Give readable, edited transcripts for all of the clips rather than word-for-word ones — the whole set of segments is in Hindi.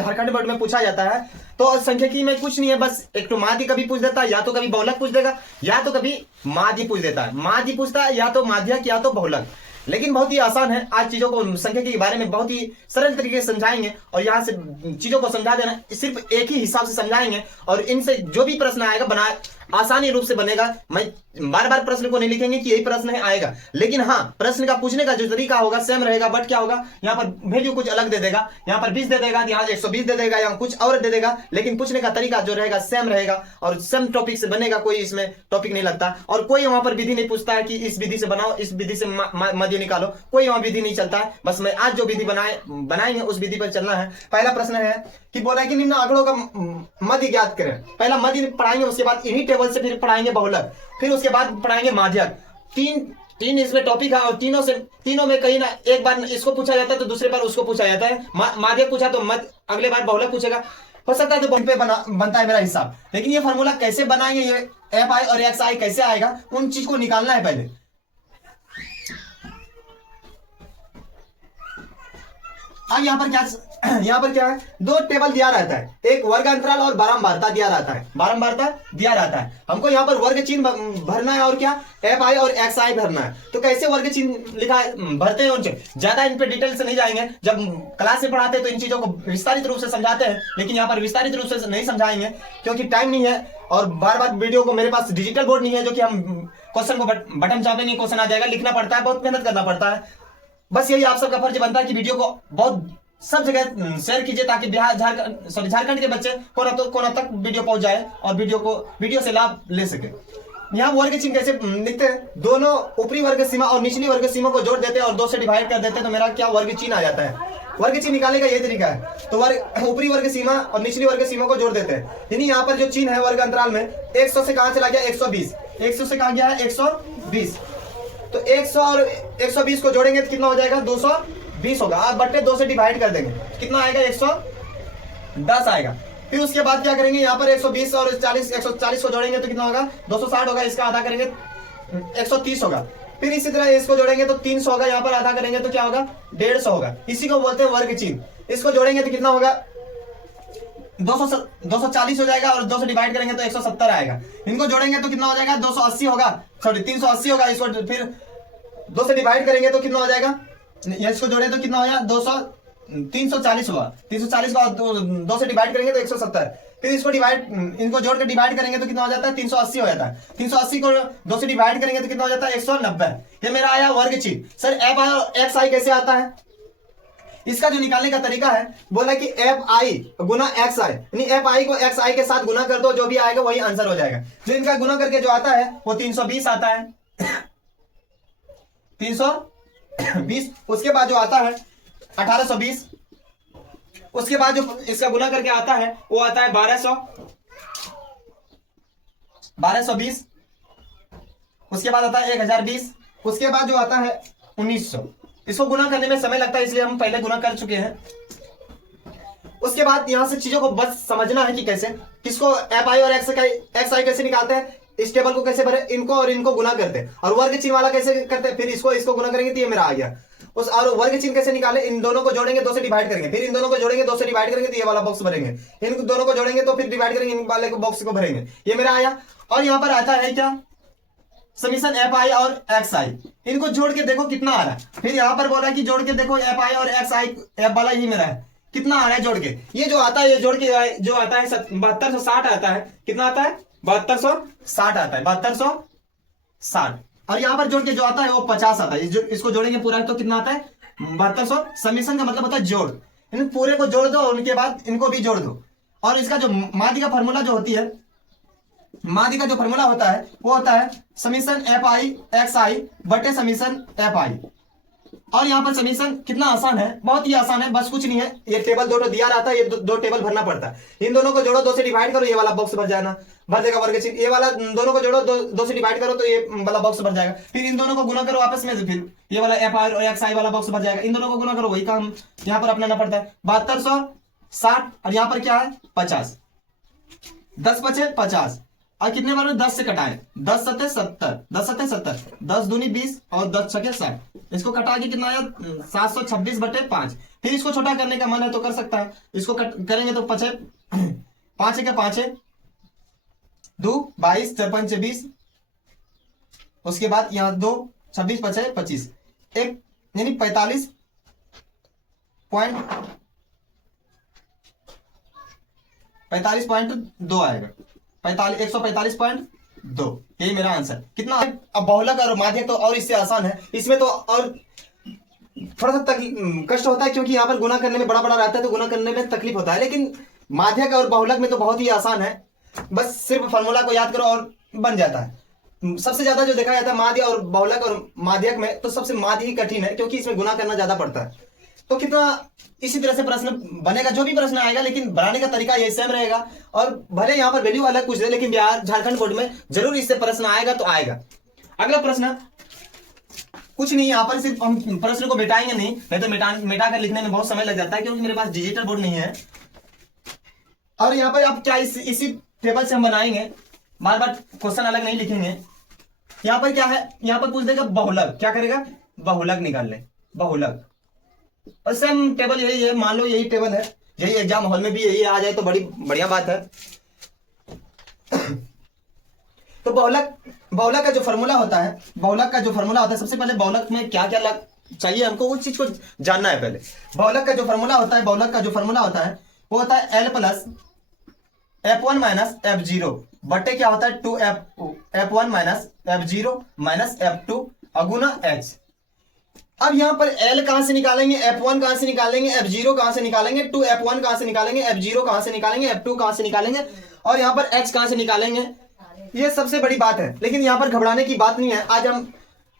झारखंड बोर्ड में पूछा जाता है तो सांख्यिकी में कुछ नहीं है, बस एक तो माध्य कभी पूछ देता है, या तो कभी बहुलक पूछ देगा, या तो कभी माध्य पूछ देता है। माध्य पूछता है या तो माध्यक या तो बहुलक, लेकिन बहुत ही आसान है। आज चीजों को सांख्यिकी के बारे में बहुत ही सरल तरीके से समझाएंगे और यहाँ से चीजों को समझा देना सिर्फ एक ही हिसाब से समझाएंगे और इनसे जो भी प्रश्न आएगा बना आसानी रूप से बनेगा। मैं बार बार प्रश्न को नहीं लिखेंगे कि यही प्रश्न है आएगा, लेकिन हाँ प्रश्न का पूछने का जो तरीका होगा सेम रहेगा, बट क्या होगा यहाँ पर वैल्यू कुछ अलग दे देगा, यहाँ पर 20 दे देगा, यहाँ 120 दे देगा, यहाँ कुछ और दे देगा, लेकिन पूछने का तरीका जो रहेगा सेम रहेगा और सेम टॉपिक से बनेगा, कोई इसमें टॉपिक नहीं लगता। और कोई वहां पर विधि नहीं पूछता है कि इस विधि से बनाओ, इस विधि से मध्य निकालो, कोई वहां विधि नहीं चलता है। बस मैं आज जो विधि बनाएंगे उस विधि पर चलना है। पहला प्रश्न है कि बोला है कि निम्न आंकड़ों का मध्य ज्ञात करें। पहला मध्य पढ़ाएंगे, उसके बाद इन्हीं टेबल से फिर पढ़ाएंगे बहुलक, फिर उसके बाद पढ़ाएंगे माध्यक। तीन इसमें टॉपिक है और तीनों में कहीं ना एक बार इसको पूछा जाता है तो दूसरे बार उसको पूछा जाता है। माध्यक पूछा तो अगले बार बहुलक पूछेगा, हो सकता है तो पे बनता है मेरा हिसाब। लेकिन ये फॉर्मूला कैसे बनाएंगे, ये एफ आई और एक्स आई कैसे आएगा, उन चीज को निकालना है पहले। अब यहाँ पर क्या है, दो टेबल दिया रहता है, एक वर्ग अंतराल और बारंबारता दिया रहता है। हमको यहाँ पर वर्ग चिन्ह भरना है और क्या एफ आई और एक्स आई भरना है। तो कैसे वर्ग चिन्ह लिखा है भरते हैं उनसे, ज्यादा इन पे डिटेल से नहीं जाएंगे। जब क्लास में पढ़ाते हैं तो इन चीजों को विस्तारित रूप से समझाते हैं, लेकिन यहाँ पर विस्तारित रूप से नहीं समझाएंगे क्योंकि टाइम नहीं है और बार बार वीडियो को, मेरे पास डिजिटल बोर्ड नहीं है जो कि हम क्वेश्चन को बटन चापेंगे क्वेश्चन आ जाएगा, लिखना पड़ता है, बहुत मेहनत करना पड़ता है। बस यही आप सबका फर्ज बनता है कि वीडियो को बहुत सब जगह शेयर कीजिए ताकि झारखंड के बच्चे कोना तक वीडियो पहुंच जाए और वीडियो से लाभ ले सके। यहाँ वर्ग चिन्ह कैसे लिखते हैं, दोनों ऊपरी वर्ग सीमा और निचली वर्ग सीमा को जोड़ देते हैं और 2 से डिवाइड कर देते हैं तो मेरा क्या वर्ग चिन्ह आ जाता है। वर्ग चिन्ह निकालने का यही तरीका है। तो ऊपरी वर्ग सीमा और निचली वर्ग सीमा को जोड़ देते हैं। यानी यहाँ पर जो चिन्ह है वर्ग अंतराल में 100 से कहां चला गया 120, 100 से कहां गया है 120, तो 100 और 120 को जोड़ेंगे तो कितना हो जाएगा 220 होगा। आप बट्टे 2 से डिवाइड कर देंगे, कितना आएगा 110 आएगा। फिर उसके बाद क्या करेंगे, यहाँ पर 120 और 140 को जोड़ेंगे तो कितना होगा 260 होगा, इसका आधा करेंगे 130 होगा। फिर इसी तरह इसको जोड़ेंगे तो 300 होगा, यहाँ पर आधा करेंगे तो क्या होगा 150 होगा। इसी को बोलते हैं वर्ग चिन्ह। इसको जोड़ेंगे तो कितना होगा 240 हो जाएगा और 2 से डिवाइड करेंगे तो 170 आएगा। इनको जोड़ेंगे तो कितना हो जाएगा 280 होगा, सॉरी 380 होगा। इसको फिर 2 से डिवाइड करेंगे तो कितना हो जाएगा, इसको जोड़े तो कितना हो जाएगा 340 होगा, 340 का 2 से डिवाइड करेंगे तो 170। फिर इनको जोड़ के डिवाइड करेंगे तो कितना हो जाता है 380 हो जाता है। 380 को 2 से डिवाइड करेंगे तो कितना हो जाता है 190। ये मेरा आया वर्ग चिन्ह। सर एफ आई और एक्स आई कैसे आता है, इसका जो निकालने का तरीका है बोला कि एफ आई गुना एक्स आई, यानी एफ आई को एक्स आई के साथ गुना कर दो, जो भी आएगा वही आंसर हो जाएगा। जो इनका गुना करके जो आता है वो 320 आता है 320। उसके बाद जो आता है 1820, उसके बाद जो इसका गुना करके आता है वो आता है 1220, उसके बाद आता है 1020, उसके बाद जो आता है 1900। इसको गुना करने में समय लगता है इसलिए हम पहले गुना कर चुके हैं। उसके बाद यहां से चीजों को बस समझना है कि कैसे किसको एफ आई और एक्स आई कैसे निकालते हैं, इस टेबल को कैसे भरे, इनको और इनको गुना करते हैं और वर्ग चिन्ह वाला कैसे करते हैं, फिर इसको गुना करेंगे तो ये मेरा आ गया। और वर्ग चिन्ह कैसे निकाले, इन दोनों को जोड़ेंगे 2 से डिवाइड करेंगे, फिर इन दोनों को जोड़ेंगे 2 से डिवाइड करेंगे तो ये वाला बॉक्स भरेंगे, इन दोनों को जोड़ेंगे तो फिर डिवाइड करेंगे इन वाले को बॉक्स को भरेंगे, ये मेरा आया। और यहाँ पर आता है क्या समीशन एफ आई और एक्स आई, इनको जोड़ के देखो कितना आ रहा है। फिर यहाँ पर बोला कि जोड़ के देखो एफ आई और एक्स आई, एफ वाला ही मेरा है, कितना आ रहा है जोड़ के, ये जो आता है ये जोड़ के जो आता है 7260 आता है। कितना आता है 7260 आता है, 7260। और यहाँ पर जोड़ के जो आता है वो 50 आता है। इसको जोड़ेंगे पूरा तो कितना आता है 7200। समीशन का मतलब होता है जोड़, इन पूरे को जोड़ दो और उनके बाद इनको भी जोड़ दो। और इसका जो माध्य का फॉर्मूला जो होती है, माध्य का जो फॉर्मूला होता है वो होता है समीशन एफ आई एक्स आई बटे समीशन एफ आई। और यहाँ पर समीशन कितना आसान है, बहुत ही आसान है, बस कुछ नहीं है। ये टेबल दो दिया रहता है, ये दो टेबल भरना पड़ता है। इन दोनों को जोड़ो 2 से डिवाइड करो, ये वाला बॉक्स भर देगा वर्ग चिन्ह। ये वाला दोनों को जोड़ो 2 से डिवाइड करो तो ये वाला बॉक्स भर जाएगा। फिर इन दोनों को गुना करो आपस में, फिर ये वाला एफ आई और एक्स आई वाला बॉक्स भर जाएगा। इन दोनों को गुना करो, वही काम यहाँ पर अपनाना पड़ता है। 7260 और यहाँ पर क्या है 50, 10 बचे 50, और कितने बार में 10 से कटाए, 10 सत्ते 70, 10 सत्ते 70, 10 दूनी 20 और 10 छके 60। इसको कटा के कितना आया 726/5। फिर इसको छोटा करने का मन है तो कर सकता है, इसको करेंगे तो 5 5 के 5 2 22 4 5 20। उसके बाद यहाँ 2 26 5 25 एक यानी 45.2 आएगा, 145.2। यही मेरा आंसर कितना है। अब बहुलक और माध्यक तो और इससे आसान है, इसमें तो और थोड़ा सा कष्ट होता है क्योंकि यहाँ पर गुना करने में बड़ा बड़ा रहता है तो गुना करने में तकलीफ होता है, लेकिन माध्यक और बहुलक में तो बहुत ही आसान है, बस सिर्फ फॉर्मूला को याद करो और बन जाता है। सबसे ज्यादा जो देखा जाता है माध्य और बहुलक और माध्यक में, तो सबसे माध्य ही कठिन है क्योंकि इसमें गुना करना ज्यादा पड़ता है। तो कितना इसी तरह से प्रश्न बनेगा, जो भी प्रश्न आएगा लेकिन बनाने का तरीका यही सेम रहेगा। और भले यहाँ पर वैल्यू अलग पूछ दे लेकिन बिहार झारखंड बोर्ड में जरूर इससे प्रश्न आएगा तो आएगा। अगला प्रश्न कुछ नहीं, यहाँ पर सिर्फ हम प्रश्न को मिटाएंगे नहीं तो मिटा कर लिखने में बहुत समय लग जाता है क्योंकि मेरे पास डिजिटल बोर्ड नहीं है। और यहाँ पर आप क्या इसी टेबल से हम बनाएंगे, बार बार क्वेश्चन अलग नहीं लिखेंगे। यहाँ पर क्या है, यहाँ पर पूछ देगा बहुलक, क्या करेगा बहुलक निकाल ले, बहुलक। और सेम टेबल यही है, मान लो यही टेबल है, यही एग्जाम हॉल में भी यही आ जाए तो बड़ी बढ़िया बात है। तो बहुलक का जो फॉर्मूला होता है, सबसे पहले बहुलक में क्या क्या चाहिए हमको उस चीज को जानना है पहले। बहुलक का जो फॉर्मूला होता है वो होता है L plus F1 minus F0 बटे क्या होता है 2F1 minus F0 minus F2 अगुना H। अब यहाँ पर L कहां से निकालेंगे, F1 कहां से निकालेंगे, F0 कहां से निकालेंगे, 2F1 कहां से निकालेंगे, F0 कहां से निकालेंगे, F2 कहां से निकालेंगे और यहाँ पर H कहां से निकालेंगे, ये सबसे बड़ी बात है। लेकिन यहाँ पर घबराने की बात नहीं है, आज हम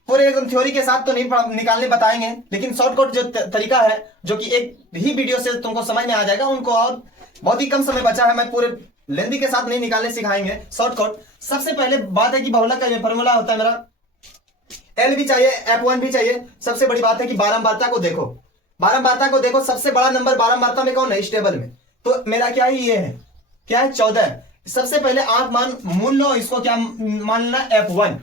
पूरे एकदम थ्योरी के साथ तो नहीं निकालने बताएंगे, लेकिन शॉर्टकट जो तरीका है जो कि एक ही वीडियो से तुमको समझ में आ जाएगा, उनको और बहुत ही कम समय बचा है, मैं पूरे लेंदी के साथ नहीं निकालने सिखाएंगे शॉर्टकट। सबसे पहले बात है कि बहुलक का ये फॉर्मूला होता है मेरा L भी चाहिए F1 भी चाहिए। सबसे बड़ी बात है कि बारंबारता को देखो, सबसे बड़ा नंबर बारंबारता में कौन है इस टेबल में, तो मेरा क्या है ये है, क्या है 14। सबसे पहले आप मूल लो, इसको क्या मान लेना F1,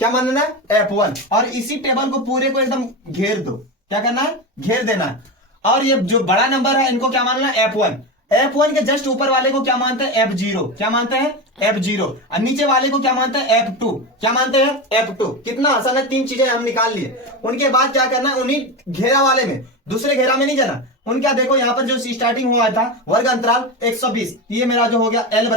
क्या मान लेना F1 और इसी टेबल को पूरे को एकदम घेर दो, क्या करना है घेर देना है। और ये जो बड़ा नंबर है इनको क्या मानना F1 के जस्ट ऊपर वाले को क्या मानते हैं F0, क्या मानते हैं F0 और नीचे वाले को क्या मानते हैं F2, क्या मानते हैं F2। कितना आसान है, 3 चीजें हम निकाल लिए। उनके बाद क्या करना है, उन्हीं घेरा वाले में, दूसरे घेरा में नहीं जाना। उनका देखो यहाँ पर जो स्टार्टिंग हुआ था वर्ग अंतराल 120, ये मेरा जो हो गया L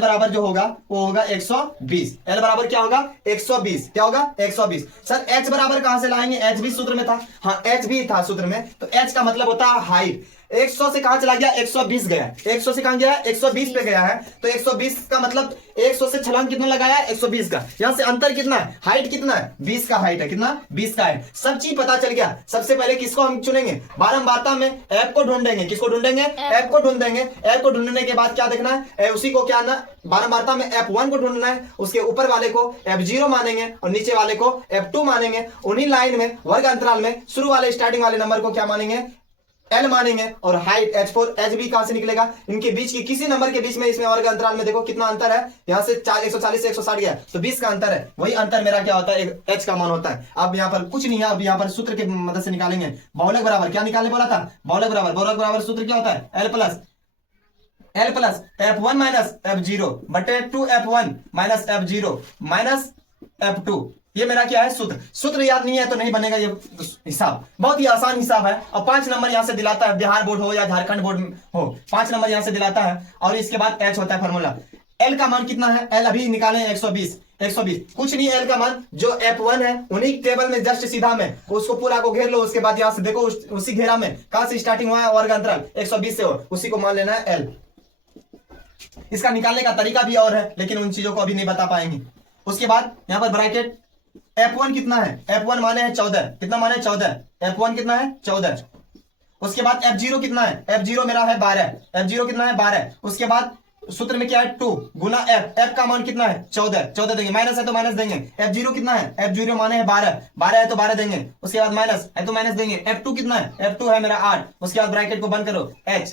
बराबर जो होगा वो होगा 120। L बराबर क्या होगा 120, क्या होगा 120। सर H बराबर कहां से लाएंगे, H भी सूत्र में था, हाँ H भी था सूत्र में, तो H का मतलब होता है हाइट। 100 से कहां चला गया 120 गया, 100 से कहां गया 120 पे गया है, तो 120 का मतलब 100 से छलांग कितना लगाया 120 का। यहां से अंतर कितना है, हाइट कितना है 20 का हाइट है, कितना 20 का है। सब चीज पता चल गया। सबसे पहले किसको हम चुनेंगे, बारंबारता में F को ढूंढेंगे, किसको ढूंढेंगे F को ढूंढेंगे। F को ढूंढने के बाद क्या देखना है, उसी को क्या ना बारंबारता में F1 को ढूंढना है, उसके ऊपर वाले को F0 मानेंगे और नीचे वाले को F2 मानेंगे। उन्हीं लाइन में वर्ग अंतराल में शुरू वाले स्टार्टिंग वाले नंबर को क्या मानेंगे L मानेंगे और हाइट H4 H भी कहां से निकलेगा, इनके बीच की किसी नंबर के बीच में, इसमें वर्ग अंतराल में देखो कितना अंतर है, यहां से 140 से 160 गया तो 20 का अंतर है, वही अंतर मेरा क्या होता है H का मान होता है। अब यहां पर कुछ नहीं है, अब यहां पर सूत्र की मदद से निकालेंगे। बहुलक बराबर क्या निकालने बोला था, बहुलक बराबर सूत्र क्या होता है L plus F1 minus F0 बटे 2F1 minus F0 minus F2। ये मेरा क्या है सूत्र याद नहीं है तो नहीं बनेगा ये हिसाब, बहुत ही आसान हिसाब है। और 5 नंबर यहां से दिलाता है, बिहार बोर्ड हो या झारखंड बोर्ड हो, 5 नंबर यहां से दिलाता है। और इसके बाद H होता है फॉर्मूला। L का मान कितना है, L अभी निकाले 120, कुछ नहीं, L का मान जो F1 है उन्हीं टेबल में जस्ट सीधा में उसको पूरा को घेर लो। उसके बाद यहां से देखो उसी घेरा में कहां से स्टार्टिंग हुआ है वर्ग अंतराल 120 से हो, उसी को मान लेना है L। इसका निकालने का तरीका भी और है लेकिन उन चीजों को अभी नहीं बता पाएंगे। उसके बाद यहां पर ब्रैकेट F1 कितना है, F1 माने है 14, कितना माने 14, F1 कितना है 14। उसके बाद F0 कितना है, F0 मेरा है 12, F0 कितना है 12। उसके बाद सूत्र में क्या है 2 गुना F का मान कितना है 14 देंगे, माइनस है तो माइनस देंगे। F0 कितना है, F0 माने है 12 है तो 12 देंगे। उसके बाद माइनस है तो माइनस देंगे। F2 कितना है, F2 है मेरा 8। उसके बाद ब्रैकेट को बंद करो H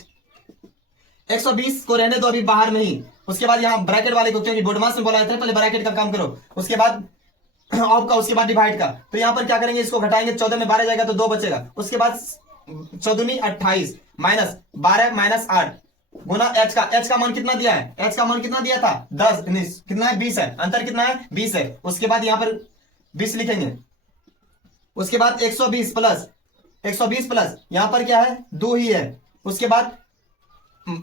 120 को रहने दो अभी बाहर में ही। उसके बाद यहाँ ब्रैकेट वाले को, क्योंकि बोर्डमास में बोला जाता है पहले ब्रैकेट का काम करो, उसके बाद ऑफ का, उसके बाद डिवाइड का। तो यहाँ पर क्या करेंगे, इसको घटाएंगे, 14 में 12 जाएगा तो 2 बचेगा। उसके बाद 14 28 माइनस 12 माइनस 8 गुना एच का मान कितना दिया है, एच का मान कितना दिया था 10, कितना है 20 है, अंतर कितना है 20 है। उसके बाद यहाँ पर 20 लिखेंगे। उसके बाद 120 प्लस यहाँ पर क्या है 2 ही है। उसके बाद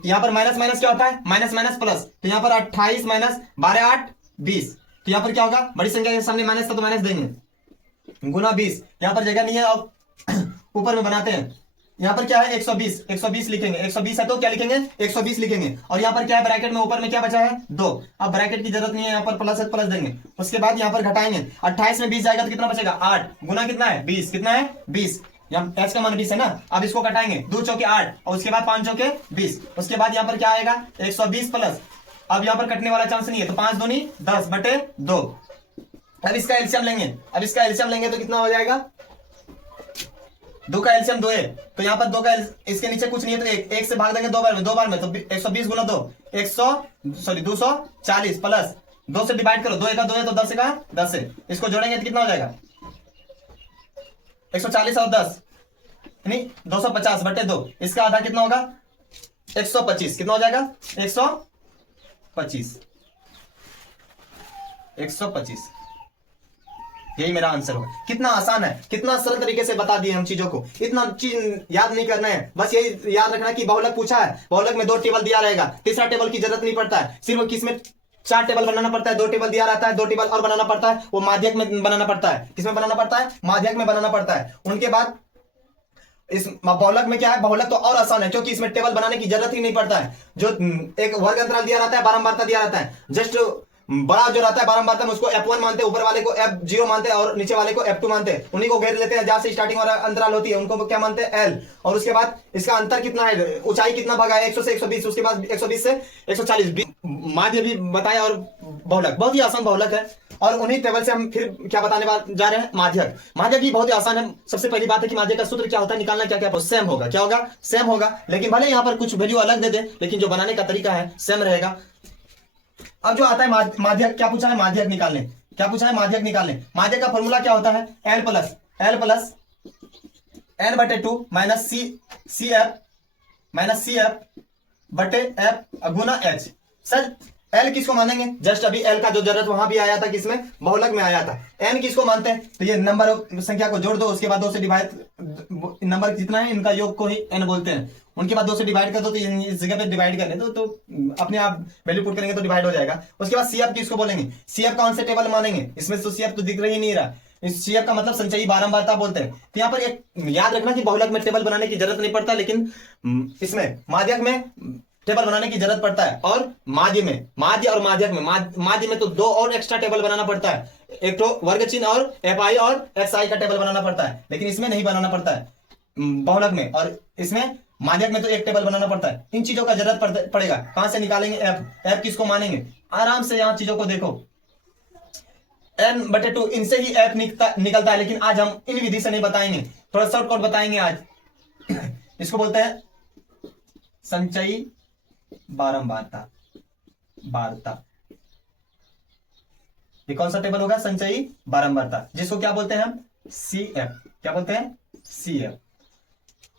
यहाँ पर माइनस माइनस क्या होता है, माइनस माइनस प्लस, तो यहाँ पर 28 माइनस 12 8 20, तो यहाँ पर क्या होगा, बड़ी संख्या के सामने माइनस था तो माइनस देंगे, गुना 20, यहाँ पर जगह नहीं है और ऊपर में बनाते हैं। यहाँ पर क्या है 120 लिखेंगे, 120 है तो क्या लिखेंगे 120 लिखेंगे। और यहाँ पर क्या है ब्रैकेट में ऊपर में क्या बचा है 2, अब ब्रैकेट की जरूरत नहीं है, यहाँ पर प्लस है प्लस देंगे। उसके बाद यहाँ पर घटाएंगे, 28 में 20 जाएगा तो कितना बचेगा 8, गुना कितना है 20, कितना है 20, यहाँ एच का मान 20 है ना। अब इसको घटाएंगे, 2 चौके 8 और उसके बाद 5 चौके 20। उसके बाद यहाँ पर क्या आएगा 120 प्लस, अब यहाँ पर कटने वाला चांस नहीं है तो 5 दूनी 10 बटे 2। अब इसका एलसीएम लेंगे तो कितना हो जाएगा, 2 का एलसीएम 2 है तो यहाँ पर 2 का इसके नीचे कुछ नहीं है तो 1 से भाग देंगे 2 बार में तो 120 गुना 2 240 प्लस 2 से डिवाइड करो, 2 का 2 है तो 10 का 10 है। इसको जोड़ेंगे तो कितना हो जाएगा 140 और 10 नहीं 250 बटे 2, इसका आधा कितना होगा 125, कितना हो जाएगा 125, यही मेरा आंसर होगा। कितना आसान है, कितना सरल तरीके से बता दिए हम चीजों को, इतना चीज याद नहीं करना है, बस यही याद रखना कि बहुलक पूछा है, बहुलक में 2 टेबल दिया रहेगा, तीसरा टेबल की जरूरत नहीं पड़ता है, सिर्फ किसमें 4 टेबल बनाना पड़ता है, 2 टेबल दिया रहता है, 2 टेबल और बनाना पड़ता है, वो माध्यक में बनाना पड़ता है। किसमें बनाना पड़ता है, माध्यक में बनाना पड़ता है। उनके बाद इस बहुलक में क्या है, बहुलक तो और आसान है क्योंकि इसमें टेबल बनाने की जरूरत ही नहीं पड़ता है। जो एक वर्ग अंतराल दिया रहता है, बारंबारता दिया रहता है, जस्ट बड़ा जो रहता है बारंबारता में उसको F1 मानते हैं, ऊपर वाले को F0 मानते हैं और नीचे वाले को F2 मानते हैं, उन्हीं को घेर लेते हैं जहां से स्टार्टिंग वाला अंतराल होती है उनको क्या मानते हैं L। और उसके बाद इसका अंतर कितना है, ऊंचाई कितना भागा है 100 से 120, उसके बाद 120 से 140, माध्य भी बताया और बहुलक बहुत ही आसान बहुलक है। और उन्हीं टेबल से हम फिर क्या बताने जा रहे हैं, माध्यक। माध्यक भी बहुत ही आसान है। सबसे पहली बात है कि माध्यक का सूत्र क्या होता है, निकालना क्या क्या सेम होगा, क्या होगा सेम होगा, लेकिन भले यहाँ पर कुछ वैल्यू अलग दे दे लेकिन जो बनाने का तरीका है सेम रहेगा। अब जो आता है माध्यक, क्या पूछा है माध्यक निकालने, माध्यक का फॉर्मूला क्या होता है L प्लस n बटे 2 माइनस सी एफ बटे एफ गुना एच। सर L किसको मानेंगे, जस्ट अभी L का जो जरूरत वहां भी आया था, किसमें बहुलक में आया था। n किसको मानते हैं, तो ये नंबर संख्या को जोड़ दो, उसके बाद 2 से डिवाइड, नंबर जितना है इनका योग को ही n बोलते हैं, उनके बाद 2 से डिवाइड कर दो, तो इस जगह पे डिवाइड कर ले तो अपने आप वैल्यू पुट करेंगे तो डिवाइड हो जाएगा। उसके बाद CF किसको बोलेंगे, CF कौन से टेबल मानेंगे, इसमें तो CF तो दिख रही नहीं रहा, इस CF का मतलब संचयी बारंबारता बोलते हैं। तो यहाँ पर एक याद रखना कि बहुलक में टेबल बनाने की जरूरत नहीं पड़ता, लेकिन इसमें माध्यक में टेबल बनाने की जरूरत पड़ता है। और माध्य और माध्यक में, माध्य में तो 2 और एक्स्ट्रा टेबल बनाना पड़ता है, एक तो वर्ग चिन्ह और FI और XI का टेबल बनाना पड़ता है, लेकिन इसमें नहीं बनाना पड़ता है बहुलक में, और इसमें माध्यक में तो एक टेबल बनाना पड़ता है। इन चीजों का जरूरत पड़ेगा। कहां से निकालेंगे F किसको मानेंगे, आराम से यहाँ चीजों को देखो, n बटे 2 इनसे ही F निकलता है, लेकिन आज हम इन विधि से नहीं बताएंगे, थोड़ा शॉर्टकट बताएंगे आज। इसको बोलते हैं संचयी बारंबारता। ये कौन सा टेबल होगा, संचयी बारंबारता, जिसको क्या बोलते हैं हम CF, क्या बोलते हैं CF।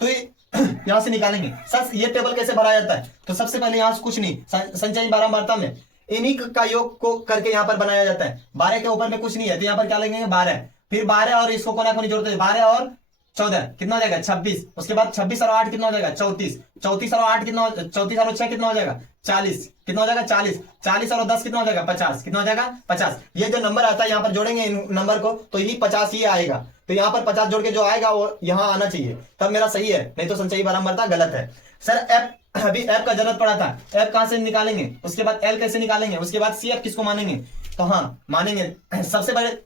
तो यहां से निकालेंगे। सर ये टेबल कैसे भरा जाता है, तो सबसे पहले यहां से कुछ नहीं, संचयी बारंबारता में इन्हीं का योग को करके यहां पर बनाया जाता है। 12 के ऊपर में कुछ नहीं है तो यहां पर क्या लगेंगे 12, फिर 12 और इसको कोना कोनी जोड़ते हैं, 12 और 14 कितना हो जाएगा 26, उसके बाद 26 और 8 कितना हो जाएगा 34, 34 और 8 कितना, 34 और 6 कितना हो जाएगा 40, कितना हो जाएगा 40, 40 और 10 कितना हो जाएगा 50, कितना हो जाएगा 50। ये जो नंबर आता है यहाँ पर जोड़ेंगे इन नंबर को तो यही 50 ही आएगा, तो यहाँ पर 50 जोड़ के जो आएगा वो यहाँ आना चाहिए, तब मेरा सही है, नहीं तो संचयी बारंबारता गलत है। सर F अभी F का जरूरत पड़ा था, F कहां से निकालेंगे, उसके बाद L कैसे निकालेंगे, उसके बाद CF किसको मानेंगे, तो हाँ मानेंगे सबसे बड़े,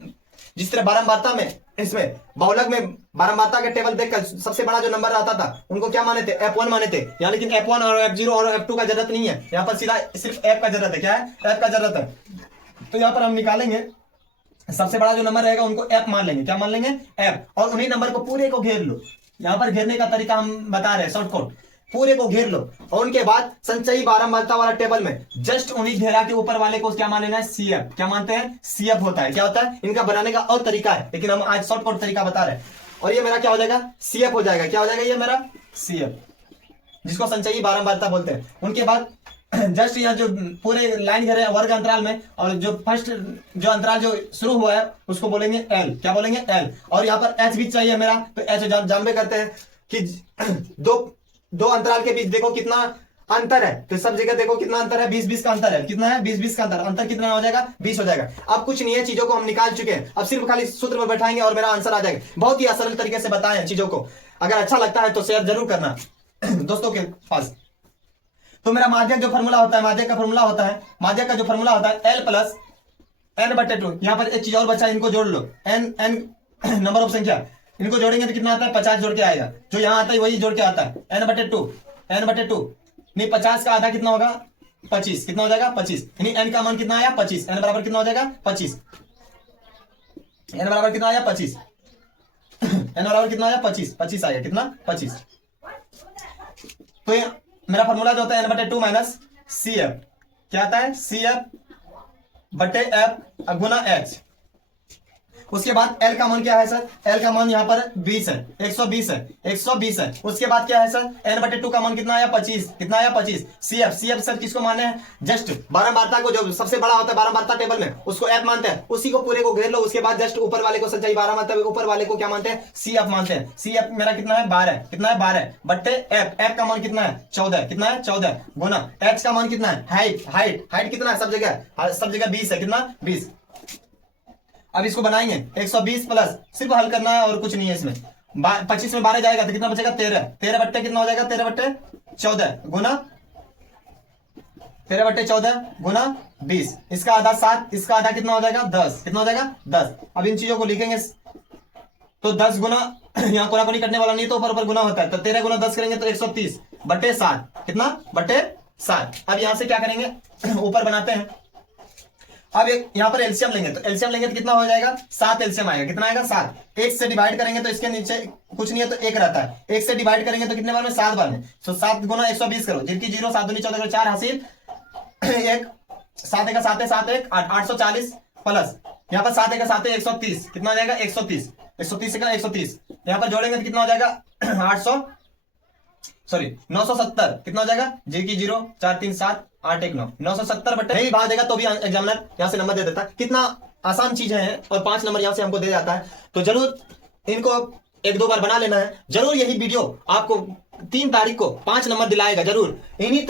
जिस तरह बारंबारता में, इसमें बहुलक में बारंबारता के टेबल देखकर सबसे बड़ा जो नंबर आता था उनको क्या माने थे F1 माने थे, यहाँ लेकिन F1 और F0 और F2 का जरूरत नहीं है, यहाँ पर सीधा सिर्फ F का जरूरत है। क्या है, F का जरूरत है। तो यहाँ पर हम निकालेंगे सबसे बड़ा जो नंबर रहेगा उनको F मान लेंगे, क्या मान लेंगे F, और उन्हीं नंबर को पूरे को घेर लो। यहाँ पर घेरने का तरीका हम बता रहे हैं शॉर्टकट, पूरे को घेर लो और उनके बाद संचयी बारंबारता वाला टेबल में जस्ट उन्हीं घेरा के ऊपर वाले को क्या मान लेना है, सीएफ। क्या मानते हैं, सीएफ होता है। क्या होता है, इनका बनाने का और तरीका है, लेकिन हम आज शॉर्टकट तरीका बता रहे हैं। और ये मेरा क्या हो जाएगा, सीएफ हो जाएगा। क्या हो जाएगा, ये मेरा सीएफ, जिसको संचयी बारंबारता बोलते हैं। उनके बाद जस्ट यहाँ जो पूरे लाइन घेरे वर्ग अंतराल में, और जो फर्स्ट जो अंतराल जो शुरू हुआ है उसको बोलेंगे एल। क्या बोलेंगे, एल। और यहाँ पर एच भी चाहिए मेरा, तो एच जानबे करते हैं कि दो अंतराल के बीच देखो कितना अंतर है, तो सब जगह देखो कितना अंतर है, 20-20 का अंतर है। कितना है, 20-20 का अंतर कितना हो जाएगा, 20 हो जाएगा। अब कुछ नहीं है, चीजों को हम निकाल चुके हैं, अब सिर्फ खाली सूत्र में बैठाएंगे और मेरा आंसर आ जाएगा। बहुत ही सरल तरीके से बताए हैं चीजों को। अगर अच्छा लगता है तो शेयर जरूर करना दोस्तों के पास। तो मेरा माध्यक जो फॉर्मूला होता है, माध्यक का फॉर्मूला होता है, माध्यक का जो फॉर्मूला होता है L प्लस n/2। यहाँ पर एक चीज और बचा, इनको जोड़ लो, n नंबर ऑफ संख्या, इनको जोड़ेंगे तो कितना आता है, 50 जोड़ के आएगा। जो यहाँ आता है वही जोड़ के आता है, n/2 नहीं, 50 का आधा कितना होगा, 25। कितना हो जाएगा, 25। यानी n का मान कितना आया, 25। n बराबर कितना हो जाएगा, 25। n बराबर कितना आया, 25। n बराबर कितना आया, 25। 25 आया, कितना, 25। तो मेरा फॉर्मूला जो होता है n/2 माइनस CF। क्या आता है, CF/F गुना H। उसके बाद L का मान क्या है सर, L का मान यहाँ पर 20 है, 120 है, 120 है। उसके बाद क्या है सर, n/2 का मान कितना आया, 25। कितना आया, 25। CF सर किसको माने हैं, जस्ट बारंबारता को, जो सबसे बड़ा होता है बारंबारता टेबल में उसको F मानते हैं, उसी को पूरे को घेर लो। उसके बाद जस्ट ऊपर वाले को संचयी बारंबारता ऊपर वाले को क्या मानते हैं, CF मानते हैं। CF मेरा कितना है, 12। कितना है, 12 बट्टे F का मान कितना है, 14। कितना है, 14 गुना H का मान कितना है, हाइट कितना है, सब जगह 20 है। कितना, 20। अब इसको बनाएंगे 120 प्लस, सिर्फ हल करना है और कुछ नहीं है इसमें। 25 में 12 जाएगा तो कितना बचेगा, 13 बट्टे कितना हो जाएगा, 13/14 गुना 13/14 गुना 20। इसका आधा 7, इसका आधा कितना हो जाएगा, 10। कितना हो जाएगा, 10। अब इन चीजों को लिखेंगे तो 10 गुना, यहाँ कोना कोनी करने वाला नहीं तो ऊपर गुना होता है, तो 13 गुना 10 करेंगे तो 130/7। कितना, बट्टे 7। अब यहां से क्या करेंगे, ऊपर बनाते हैं। अब एक यहाँ पर एलसीएम लेंगे, तो एलसीएम लेंगे तो कितना हो जाएगा, 7 एलसीएम आएगा। कितना आएगा, 7। 1 से डिवाइड करेंगे तो इसके नीचे कुछ नहीं है तो 1 रहता है। 1 से डिवाइड करेंगे तो कितने बार में, 7 बार में। तो 7 गुना 120 करो, जिनकी 0, 7 दूनी 14 करो, 4 हासिल 1, 7 1 7 7 1 840 प्लस यहाँ पर 7 1 7 130। कितना हो जाएगा, 130। 130 से 130 यहाँ पर जोड़ेंगे तो कितना हो जाएगा, 970। कितना हो जाएगा, जी की 0 4 3 7 8 1 9 970 बटे नहीं भाग देगा तो भी एग्जामिनर यहाँ से नंबर दे देता है। कितना आसान चीजें हैं और 5 नंबर यहाँ से हमको दे जाता है। तो जरूर इनको 1-2 बार बना लेना है। जरूर यही वीडियो आपको 3 तारीख को 5 नंबर दिलाएगा जरूर। इन्हीं